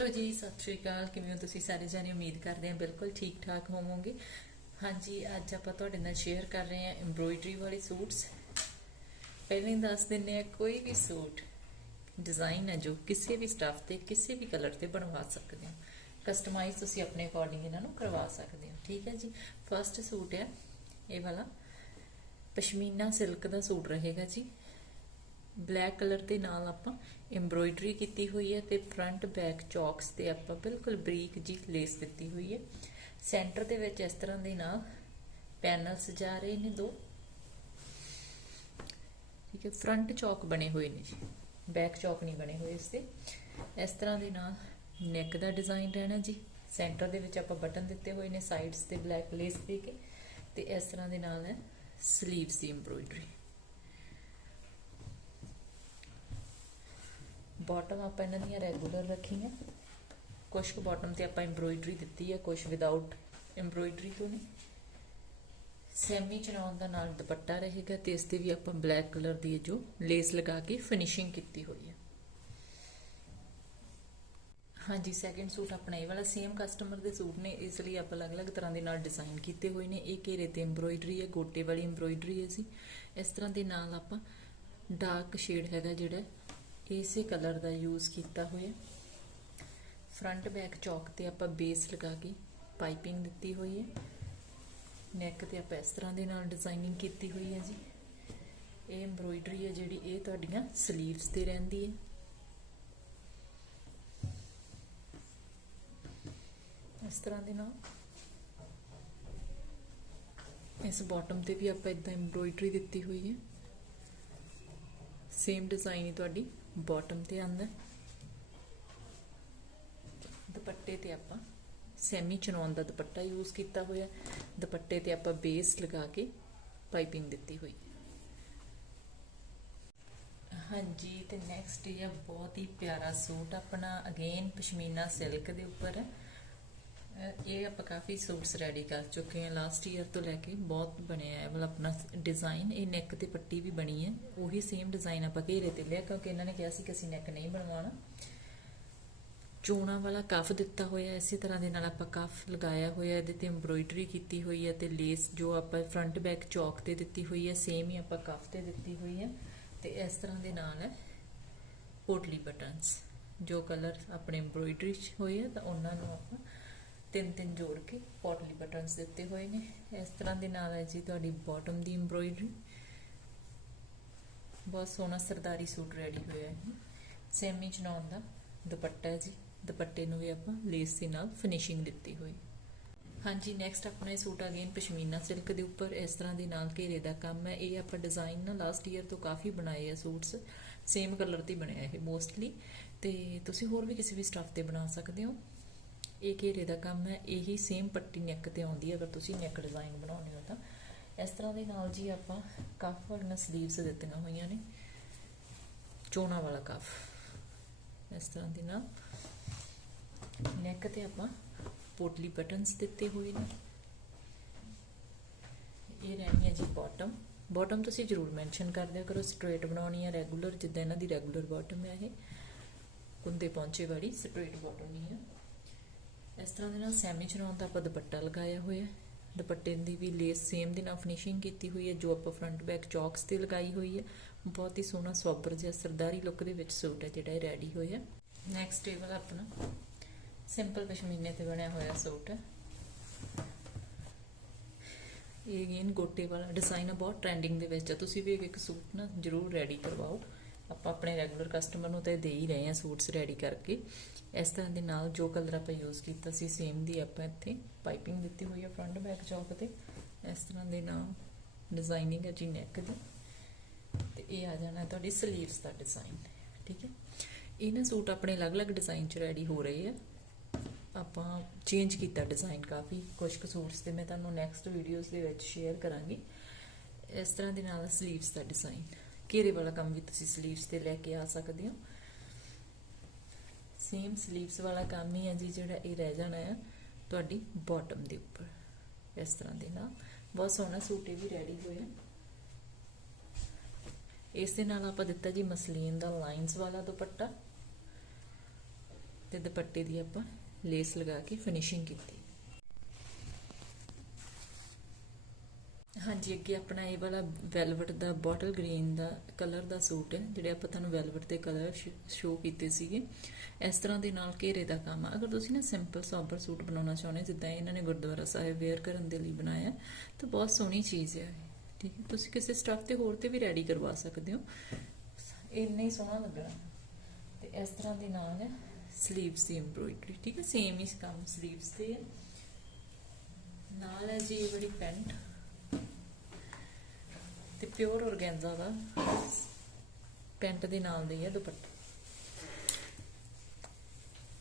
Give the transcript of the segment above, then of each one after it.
Hello ਜੀ, ਸਤਿ ਸ਼੍ਰੀ ਅਕਾਲ। ਕਿਵੇਂ ਹੋ ਤੁਸੀਂ ਸਾਰੇ ਜਾਣੇ? ਉਮੀਦ ਕਰਦੇ ਹਾਂ ਬਿਲਕੁਲ ਠੀਕ ਠਾਕ ਹੋਵੋਗੇ। ਹਾਂਜੀ, ਅੱਜ ਆਪਾਂ ਤੁਹਾਡੇ ਨਾਲ ਸ਼ੇਅਰ ਕਰ ਰਹੇ ਹਾਂ ਐਮਬ੍ਰੋਇਡਰੀ ਵਾਲੇ ਸੂਟਸ। ਪਹਿਲਾਂ ਹੀ ਦੱਸ ਦਿੰਨੇ ਆ ਕੋਈ ਵੀ ਸੂਟ ਡਿਜ਼ਾਈਨ ਹੈ ਜੋ ਕਿਸੇ ਵੀ ਸਟੱਫ ਤੇ, ਕਿਸੇ ਵੀ ਕਲਰ ਤੇ ਬਣਵਾ ਸਕਦੇ ਹੋ। ਕਸਟਮਾਈਜ਼ ਤੁਸੀਂ ਆਪਣੇ ਅਕੋਰਡਿੰਗ ਇਹਨਾਂ ਨੂੰ ਕਰਵਾ ਸਕਦੇ ਹੋ। ਠੀਕ ਹੈ ਜੀ? ਫਰਸਟ ਸੂਟ ਹੈ, ਇਹ ਵਾਲਾ। ਪਸ਼ਮੀਨਾ ਸਿਲਕ ਦਾ ਸੂਟ ਰਹੇਗਾ ਜੀ। ਬਲੈਕ ਕਲਰ ਦੇ ਨਾਲ ਆਪਾਂ ਐਮਬ੍ਰੋਇਡਰੀ ਕੀਤੀ ਹੋਈ ਹੈ ਤੇ ਫਰੰਟ ਬੈਕ ਚੌਕਸ ਤੇ ਆਪਾਂ ਬਿਲਕੁਲ ਬਰੀਕ ਜੀ ਲੇਸ ਦਿੱਤੀ ਹੋਈ ਹੈ। ਸੈਂਟਰ ਦੇ ਵਿੱਚ ਇਸ ਤਰ੍ਹਾਂ ਦੇ ਨਾਲ ਪੈਨਲਸ ਜਾ ਰਹੇ ਨੇ ਦੋ। ਠੀਕ ਹੈ ਫਰੰਟ ਚੌਕ ਬਣੇ ਹੋਏ ਨੇ ਜੀ। ਬੈਕ ਚੌਕ ਨਹੀਂ ਬਣੇ ਹੋਏ ਇਸ ਤੇ ਇਸ ਤਰ੍ਹਾਂ ਦੇ ਨਾਲ ਨੈਕ ਦਾ ਡਿਜ਼ਾਈਨ ਰਹਿਣਾ ਜੀ। ਸੈਂਟਰ ਦੇ ਵਿੱਚ ਆਪਾਂ ਬਟਨ ਦਿੱਤੇ ਹੋਏ ਨੇ ਸਾਈਡਸ ਤੇ ਬਲੈਕ ਲੇਸ ਦੇ ਕੇ ਤੇ ਇਸ ਤਰ੍ਹਾਂ ਦੇ ਨਾਲ ਹੈ 슬ੀਵਸ ਦੀ ਐਮਬ੍ਰੋਇਡਰੀ ਬਾਟਮ ਆਪਾਂ ਇਹਨਾਂ ਦੀਆਂ ਰੈਗੂਲਰ ਰੱਖੀਆਂ। ਕੁਝ ਕੁ ਬਾਟਮ ਤੇ ਆਪਾਂ ਐਮਬ੍ਰੋਇਡਰੀ ਦਿੱਤੀ ਹੈ ਕੁਝ ਵਿਦਆਊਟ ਐਮਬ੍ਰੋਇਡਰੀ ਤੋਂ ਨਹੀਂ। ਸੈਮੀ ਚਨਾਉਣ ਦਾ ਨਾਲ ਦੁਪੱਟਾ ਰਹੇਗਾ ਤੇ ਇਸ ਤੇ ਵੀ ਆਪਾਂ ਬਲੈਕ ਕਲਰ ਦੀ ਜੋ ਲੇਸ ਲਗਾ ਕੇ ਫਿਨਿਸ਼ਿੰਗ ਕੀਤੀ ਹੋਈ ਹੈ ਹਾਂਜੀ ਸੈਕਿੰਡ ਸੂਟ ਆਪਣਾ ਇਹ ਵਾਲਾ ਸੇਮ ਕਸਟਮਰ ਦੇ ਸੂਟ ਨੇ, ਇਸ ਲਈ ਆਪਾਂ ਅਲੱਗ-ਅਲੱਗ ਤਰ੍ਹਾਂ ਦੇ ਨਾਲ ਡਿਜ਼ਾਈਨ ਕੀਤੇ ਹੋਏ ਨੇ। ਇਹ ਘੇਰੇ ਤੇ ਐਮਬ੍ਰੋਇਡਰੀ ਹੈ ਗੋਟੇ ਵਾਲੀ ਐਮਬ੍ਰੋਇਡਰੀ ਹੈ ਸੀ ਇਸ ਤਰ੍ਹਾਂ ਦੇ ਨਾਲ ਆਪਾਂ ਡਾਰਕ ਸ਼ੇਡ ਹੈਗਾ ਜਿਹੜਾ ਇਸੇ ਕਲਰ ਦਾ ਯੂਜ਼ ਕੀਤਾ ਹੋਇਆ ਫਰੰਟ ਬੈਕ ਚੌਕ ਤੇ ਆਪਾਂ ਬੇਸ ਲਗਾ ਕੇ ਪਾਈਪਿੰਗ ਦਿੱਤੀ ਹੋਈ ਹੈ। ਨੈਕ ਤੇ ਆਪਾਂ ਇਸ ਤਰ੍ਹਾਂ ਦੇ ਨਾਲ ਡਿਜ਼ਾਈਨਿੰਗ ਕੀਤੀ ਹੋਈ ਹੈ ਜੀ। ਇਹ ਐਮਬ੍ਰੋਇਡਰੀ ਹੈ ਜਿਹੜੀ ਇਹ ਤੁਹਾਡੀਆਂ 슬ੀਵਸ ਤੇ ਰਹਿੰਦੀ ਹੈ। ਇਸ ਤਰ੍ਹਾਂ ਦੇ ਨਾਲ ਇਸ ਬਾਟਮ ਤੇ ਵੀ ਆਪਾਂ ਇਦਾਂ ਐਮਬ੍ਰੋਇਡਰੀ ਦਿੱਤੀ ਹੋਈ ਹੈ। ਸੇਮ ਡਿਜ਼ਾਈਨ ਹੀ ਤੁਹਾਡੀ ਬਾਟਮ ਤੇ ਆਂਦਾ ਦੁਪੱਟੇ ਤੇ ਆਪਾਂ ਸੈਮੀ ਚਨੌਨ ਦਾ ਦੁਪੱਟਾ ਯੂਜ਼ ਕੀਤਾ ਹੋਇਆ ਦੁਪੱਟੇ ਤੇ ਆਪਾਂ ਬੇਸ ਲਗਾ ਕੇ ਪਾਈਪਿੰਗ ਦਿੱਤੀ ਹੋਈ ਹਾਂਜੀ, ਤੇ ਨੈਕਸਟ ਇਹ ਹੈ ਬਹੁਤ ਹੀ ਪਿਆਰਾ ਸੂਟ ਆਪਣਾ ਅਗੇਨ ਪਸ਼ਮੀਨਾ ਸਿਲਕ ਦੇ ਉੱਪਰ ਹੈ। ਇਹ ਆਪਾਂ ਕਾਫੀ ਸੂਟਸ ਰੈਡੀ ਕਰ ਚੁੱਕੇ ਹਾਂ ਲਾਸਟ ਈਅਰ ਤੋਂ ਲੈ ਕੇ ਬਹੁਤ ਬਣਿਆ ਹੈ, ਮਤਲਬ ਆਪਣਾ ਡਿਜ਼ਾਈਨ ਇਹ ਨੈਕ ਤੇ ਪੱਟੀ ਵੀ ਬਣੀ ਹੈ, ਉਹੀ ਸੇਮ ਡਿਜ਼ਾਈਨ ਆਪਾਂ ਘੇਰੇ ਤੇ ਲਿਆ, ਕਿਉਂਕਿ ਇਹਨਾਂ ਨੇ ਕਿਹਾ ਸੀ ਕਿ ਅਸੀਂ ਨੈਕ ਨਹੀਂ ਬਣਵਾਉਣਾ। ਚੋਣਾ ਵਾਲਾ ਕਫ ਦਿੱਤਾ ਹੋਇਆ ਇਸੇ ਤਰ੍ਹਾਂ ਦੇ ਨਾਲ ਆਪਾਂ ਕਫ ਲਗਾਇਆ ਹੋਇਆ ਇਹਦੇ ਤੇ ਐਮਬ੍ਰੋਇਡਰੀ ਕੀਤੀ ਹੋਈ ਹੈ ਤੇ ਲੇਸ ਜੋ ਆਪਾਂ ਫਰੰਟ ਬੈਕ ਚੌਕ ਤੇ ਦਿੱਤੀ ਹੋਈ ਹੈ ਸੇਮ ਹੀ ਆਪਾਂ ਕਫ ਤੇ ਦਿੱਤੀ ਹੋਈ ਹੈ ਤੇ ਇਸ ਤਰ੍ਹਾਂ ਦੇ ਨਾਲ ਹੈ ਪੋਟਲੀ ਬਟਨਸ ਜੋ ਕਲਰ ਆਪਣੇ ਐਮਬ੍ਰੋਇਡਰੀ 'ਚ ਹੋਏ ਆ, ਤਾਂ ਉਹਨਾਂ ਨੂੰ ਆਪਾਂ ਤਿੰਨ ਤਿੰਨ ਜੋੜ ਕੇ ਪੋਟਲੀ ਬਟਨਸ ਦਿੱਤੇ ਹੋਏ ਨੇ। ਇਸ ਤਰ੍ਹਾਂ ਦੇ ਨਾਲ ਹੈ ਜੀ ਤੁਹਾਡੀ ਬਾਟਮ ਦੀ ਐਮਬ੍ਰੋਇਡਰੀ ਬਹੁਤ ਸੋਹਣਾ ਸਰਦਾਰੀ ਸੂਟ ਰੈਡੀ ਹੋਇਆ ਹੈ। ਸੈਮੀ ਚਨੌਨ ਦਾ ਦੁਪੱਟਾ ਜੀ। ਦੁਪੱਟੇ ਨੂੰ ਵੀ ਆਪਾਂ ਲੇਸ ਦੇ ਨਾਲ ਫਿਨਿਸ਼ਿੰਗ ਦਿੱਤੀ ਹੋਈ। ਹਾਂਜੀ ਨੈਕਸਟ ਆਪਣਾ ਇਹ ਸੂਟ ਅਗੇਨ ਪਸ਼ਮੀਨਾ ਸਿਲਕ ਦੇ ਉੱਪਰ। ਇਸ ਤਰ੍ਹਾਂ ਦੇ ਨਾਲ ਘੇਰੇ ਦਾ ਕੰਮ ਹੈ। ਇਹ ਆਪਾਂ ਡਿਜ਼ਾਈਨ ਨਾ ਲਾਸਟ ਈਅਰ ਤੋਂ ਕਾਫੀ ਬਣਾਏ ਆ ਸੂਟਸ। ਸੇਮ ਕਲਰ ਤੇ ਬਣਿਆ ਇਹ ਮੋਸਟਲੀ ਤੇ ਤੁਸੀਂ ਹੋਰ ਵੀ ਕਿਸੇ ਵੀ ਸਟੱਫ ਤੇ ਬਣਾ ਸਕਦੇ ਹੋ। ਇਹ ਘੇਰੇ ਦਾ ਕੰਮ ਹੈ, ਇਹੀ ਸੇਮ ਪੱਟੀ ਨੈਕ ਤੇ ਆਉਂਦੀ ਹੈ, ਅਗਰ ਤੁਸੀਂ ਨੈਕ ਡਿਜ਼ਾਈਨ ਬਣਾਉਣੇ ਹੋ ਤਾਂ। ਇਸ ਤਰ੍ਹਾਂ ਦੇ ਨਾਲ ਜੀ ਆਪਾਂ ਕਫ ਵਾਲੀਆਂ ਸਲੀਵਸ ਦਿੱਤੀਆਂ ਹੋਈਆਂ ਨੇ। ਚੋਣਾ ਵਾਲਾ ਕਫ ਇਸ ਤਰ੍ਹਾਂ ਦੇ ਨਾਲ ਨੈਕ ਤੇ ਆਪਾਂ ਪੋਟਲੀ ਬਟਨਸ ਦਿੱਤੇ ਹੋਏ ਨੇ। ਇਹ ਰਹਿਣੀ ਹੈ ਜੀ ਬਾਟਮ ਬਾਟਮ ਤੁਸੀਂ ਜਰੂਰ ਮੈਂਸ਼ਨ ਕਰ ਦਿਆ ਕਰੋ ਸਟ੍ਰੇਟ ਬਣਾਉਣੀ ਹੈ ਰੈਗੂਲਰ ਜਿੱਦਾਂ ਇਹਨਾਂ ਦੀ ਰੈਗੂਲਰ ਬਾਟਮ ਹੈ ਇਹ। ਕੁੰਦੇ ਪਹੁੰਚੇ ਵਾਲੀ ਸਟ੍ਰੇਟ ਬਾਟਮ ਨਹੀਂ ਹੈ ਇਸ ਤਰ੍ਹਾਂ ਦੇ ਨਾਲ ਸੈਮੀ ਚਨਾਉਣ ਦਾ ਆਪਾਂ ਦੁਪੱਟਾ ਲਗਾਇਆ ਹੋਇਆ ਦੁਪੱਟੇ ਦੀ ਵੀ ਲੇਸ ਸੇਮ ਦੇ ਨਾਲ ਫਿਨਿਸ਼ਿੰਗ ਕੀਤੀ ਹੋਈ ਹੈ, ਜੋ ਆਪਾਂ ਫਰੰਟ ਬੈਕ ਚੌਕਸ ਤੇ ਲਗਾਈ ਹੋਈ ਹੈ। ਬਹੁਤ ਹੀ ਸੋਹਣਾ ਸੋਬਰ ਜਿਹਾ ਸਰਦਾਰੀ ਲੁੱਕ ਦੇ ਵਿੱਚ ਸੂਟ ਹੈ ਜਿਹੜਾ ਇਹ ਰੈਡੀ ਹੋਇਆ ਨੈਕਸਟ ਇਹ ਆਪਣਾ ਸਿੰਪਲ ਪਸ਼ਮੀਨੇ ਤੇ ਬਣਿਆ ਹੋਇਆ ਸੂਟ ਹੈ। ਇਹ ਅਗੇਨ ਗੋਟੇ ਵਾਲਾ ਡਿਜ਼ਾਈਨ ਹੈ ਬਹੁਤ ਟ੍ਰੈਂਡਿੰਗ ਦੇ ਵਿੱਚ ਹੈ। ਤੁਸੀਂ ਵੀ ਇੱਕ ਸੂਟ ਨਾ ਜਰੂਰ ਰੈਡੀ ਕਰਵਾਓ। ਆਪਾਂ ਆਪਣੇ ਰੈਗੂਲਰ ਕਸਟਮਰ ਨੂੰ ਤਾਂ ਦੇ ਹੀ ਰਹੇ ਹਾਂ ਸੂਟਸ ਰੈਡੀ ਕਰਕੇ। ਇਸ ਤਰ੍ਹਾਂ ਦੇ ਨਾਲ ਜੋ ਕਲਰ ਆਪਾਂ ਯੂਜ਼ ਕੀਤਾ ਸੀ ਸੇਮ ਦੀ ਆਪਾਂ ਇੱਥੇ ਪਾਈਪਿੰਗ ਦਿੱਤੀ ਹੋਈ ਹੈ ਫਰੰਟ ਬੈਕ ਚੌਕ ਤੇ। ਇਸ ਤਰ੍ਹਾਂ ਦੇ ਨਾਲ ਡਿਜ਼ਾਈਨਿੰਗ ਹੈ ਜੀ ਨੈਕ ਦੀ। ਤੇ ਇਹ ਆ ਜਾਣਾ ਤੁਹਾਡੀ 슬ੀਵਸ ਦਾ ਡਿਜ਼ਾਈਨ ਠੀਕ ਹੈ? ਇਹ ਨਾ ਸੂਟ ਆਪਣੇ ਅਲੱਗ-ਅਲੱਗ ਡਿਜ਼ਾਈਨ ਚ ਰੈਡੀ ਹੋ ਰਹੇ ਆ। ਆਪਾਂ ਚੇਂਜ ਕੀਤਾ ਡਿਜ਼ਾਈਨ ਕਾਫੀ ਕੁਝ ਕੁ ਸੂਟਸ ਤੇ ਮੈਂ ਤੁਹਾਨੂੰ ਨੈਕਸਟ ਵੀਡੀਓਜ਼ ਦੇ ਵਿੱਚ ਸ਼ੇਅਰ ਕਰਾਂਗੀ। ਇਸ ਤਰ੍ਹਾਂ ਦੇ ਨਾਲ 슬ੀਵਸ ਦਾ ਡਿਜ਼ਾਈਨ ਘੇਰੇ ਵਾਲਾ ਕੰਮ ਵੀ ਤੁਸੀਂ ਸਲੀਵਸ ਤੇ ਲੈ ਕੇ ਆ ਸਕਦੇ ਹੋ? ਸੇਮ ਸਲੀਵਸ ਵਾਲਾ ਕੰਮ ਹੀ ਹੈ ਜੀ ਜਿਹੜਾ ਇਹ ਰਹਿ ਜਾਣਾ ਹੈ ਤੁਹਾਡੀ ਬਾਟਮ ਦੇ ਉੱਪਰ, ਇਸ ਤਰ੍ਹਾਂ ਦੇ ਨਾਲ। ਬਹੁਤ ਸੋਹਣਾ ਸੂਟ ਇਹ ਵੀ ਰੈਡੀ ਹੋਇਆ। ਇਸ ਦੇ ਨਾਲ ਆਪਾਂ ਦਿੱਤਾ ਜੀ ਮਸਲੀਨ ਦਾ ਲਾਈਨਸ ਵਾਲਾ ਦੁਪੱਟਾ ਤੇ ਦੁਪੱਟੇ ਦੀ ਆਪਾਂ ਲੇਸ ਲਗਾ ਕੇ ਫਿਨਿਸ਼ਿੰਗ ਕੀਤੀ। ਹਾਂਜੀ, ਅੱਗੇ ਆਪਣਾ ਇਹ ਵਾਲਾ ਵੈਲਵਟ ਦਾ ਬੋਟਲ ਗ੍ਰੀਨ ਦਾ ਕਲਰ ਦਾ ਸੂਟ ਹੈ, ਜਿਹੜੇ ਆਪਾਂ ਤੁਹਾਨੂੰ ਵੈਲਵਟ ਦੇ ਕਲਰ ਸ਼ੋ ਕੀਤੇ ਸੀਗੇ। ਇਸ ਤਰ੍ਹਾਂ ਦੇ ਨਾਲ ਘੇਰੇ ਦਾ ਕੰਮ ਆ। ਅਗਰ ਤੁਸੀਂ ਨਾ ਸਿੰਪਲ ਸੌਬਰ ਸੂਟ ਬਣਾਉਣਾ ਚਾਹੁੰਦੇ ਜਿੱਦਾਂ ਇਹਨਾਂ ਨੇ ਗੁਰਦੁਆਰਾ ਸਾਹਿਬ ਵੇਅਰ ਕਰਨ ਦੇ ਲਈ ਬਣਾਇਆ, ਤਾਂ ਬਹੁਤ ਸੋਹਣੀ ਚੀਜ਼ ਹੈ ਠੀਕ ਹੈ। ਤੁਸੀਂ ਕਿਸੇ ਸਟੱਫ ਤੇ ਹੋਰ ਤੇ ਵੀ ਰੈਡੀ ਕਰਵਾ ਸਕਦੇ ਹੋ। ਇੰਨਾ ਹੀ ਸੋਹਣਾ ਲੱਗਣਾ ਤੇ ਇਸ ਤਰ੍ਹਾਂ ਦੇ ਨਾਲ ਸਲੀਵਸ ਦੀ ਐਮਬ੍ਰੋਇਡਰੀ ਠੀਕ ਹੈ। ਸੇਮ ਹੀ ਕੰਮ ਸਲੀਵਸ ਤੇ ਹੈ ਨਾਲ ਹੈ ਜੀ ਇਹ ਵਾਲੀ ਪੈਂਟ। ਪਿਓਰ ਔਰਗੈਂਜ਼ਾ ਦਾ ਪੈਂਟ ਦੇ ਨਾਲ ਦੇ ਹੈ ਦੁਪੱਟਾ।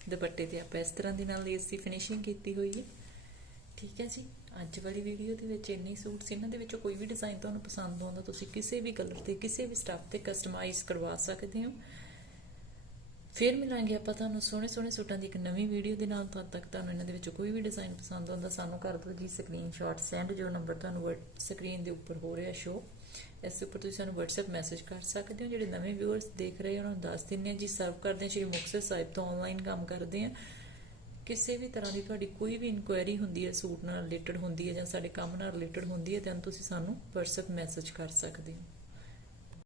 ਦੁਪੱਟੇ ਤੇ ਆਪਾਂ ਇਸ ਤਰ੍ਹਾਂ ਦੀ ਨਾਲ ਲੇਸ ਦੀ ਫਿਨਿਸ਼ਿੰਗ ਕੀਤੀ ਹੋਈ ਹੈ। ਠੀਕ ਹੈ ਜੀ, ਅੱਜ ਵਾਲੀ ਵੀਡੀਓ ਦੇ ਵਿੱਚ ਇੰਨੇ ਸੂਟ ਸੀ ਇਹਨਾਂ ਦੇ ਵਿੱਚੋਂ ਕੋਈ ਵੀ ਡਿਜ਼ਾਈਨ ਤੁਹਾਨੂੰ ਪਸੰਦ ਆਉਂਦਾ, ਤੁਸੀਂ ਕਿਸੇ ਵੀ ਕਲਰ ਤੇ, ਕਿਸੇ ਵੀ ਸਟਫ ਤੇ ਕਸਟਮਾਈਜ਼ ਕਰਵਾ ਸਕਦੇ ਹੋ। ਫਿਰ ਮਿਲਾਂਗੇ ਆਪਾਂ ਤੁਹਾਨੂੰ ਸੋਹਣੇ ਸੋਹਣੇ ਸੂਟਾਂ ਦੀ ਇੱਕ ਨਵੀਂ ਵੀਡੀਓ ਦੇ ਨਾਲ, ਤਦ ਤੱਕ ਤੁਹਾਨੂੰ ਇਹਨਾਂ ਦੇ ਵਿੱਚੋਂ ਕੋਈ ਵੀ ਡਿਜ਼ਾਈਨ ਪਸੰਦ ਆਉਂਦਾ, ਸਾਨੂੰ ਕਰ ਦਿਓ ਜੀ ਸਕਰੀਨਸ਼ਾਟ ਸੈਂਡ ਜੋ ਨੰਬਰ ਤੁਹਾਨੂੰ ਸਕਰੀਨ ਦੇ ਉੱਪਰ ਹੋ ਰਿਹਾ ਸ਼ੋ ਇਸ ਉੱਪਰ ਤੁਸੀਂ ਸਾਨੂੰ WhatsApp ਮੈਸੇਜ ਕਰ ਸਕਦੇ ਹੋ। ਜਿਹੜੇ ਨਵੇਂ ਵਿਊਅਰਸ ਦੇਖ ਰਹੇ ਉਹਨਾਂ ਨੂੰ ਦੱਸ ਦਿੰਦੇ ਹਾਂ ਜੀ ਸਰਵ ਕਰਦੇ ਹਾਂ ਸ਼੍ਰੀ ਮੁਕਤਸਰ ਸਾਹਿਬ ਤੋਂ ਆਨਲਾਈਨ ਕੰਮ ਕਰਦੇ ਹਾਂ ਕਿਸੇ ਵੀ ਤਰ੍ਹਾਂ ਦੀ ਤੁਹਾਡੀ ਕੋਈ ਵੀ ਇਨਕੁਆਇਰੀ ਹੁੰਦੀ ਹੈ, ਸੂਟ ਨਾਲ ਰਿਲੇਟਡ ਹੁੰਦੀ ਹੈ ਜਾਂ ਸਾਡੇ ਕੰਮ ਨਾਲ ਰਿਲੇਟਡ ਹੁੰਦੀ ਹੈ ਤਾਂ ਤੁਸੀਂ ਸਾਨੂੰ WhatsApp ਮੈਸੇਜ ਕਰ ਸਕਦੇ ਹੋ।